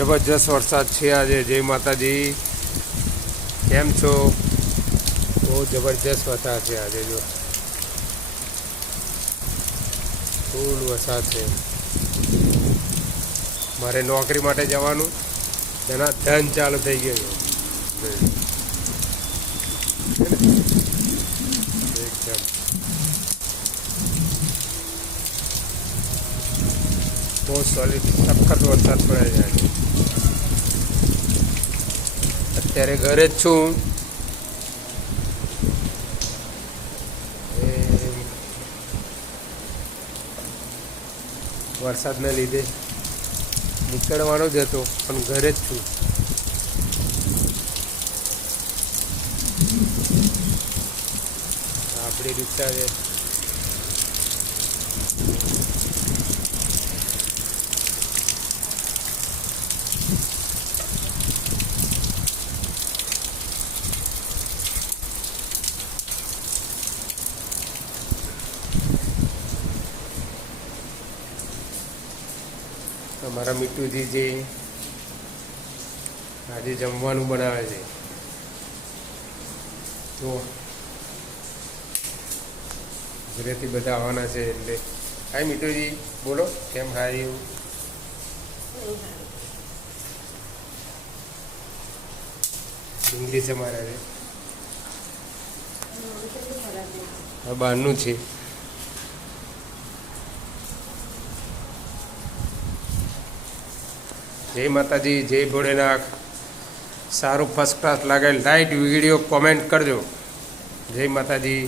જબરજસ્ત વરસાદ છે આજે. જય માતાજી, કેમ છો? બહુ જબરજસ્ત વરસાદ છે આજે. જો ફૂલ વરસાદ છે. મારે નોકરી માટે જવાનું, તેના ધન ચાલુ થઈ ગયો છે એકદમ. બહુ સોલિડ સખત વરસાદ પડે છે આજે. અત્યારે ઘરે જ છું. વરસાદને લીધે નીકળવાનો જ હતો, પણ ઘરે જ છું. આપણી રિક્ષા છે. અમારા મીઠુજી જે આજે જમવાનું બનાવે છે, તો ઘરેથી બધા આવવાના છે. એટલે હાય મીઠુજી, બોલો કેમ ખાય એવું? ડુંગળી છે મારા છે, આ બહારનું છે. જય માતાજી, જય ભોળેનાથ. સારું ફર્સ્ટ ક્લાસ લાગે લાઈક વિડીયો કોમેન્ટ કરજો. જય માતાજી.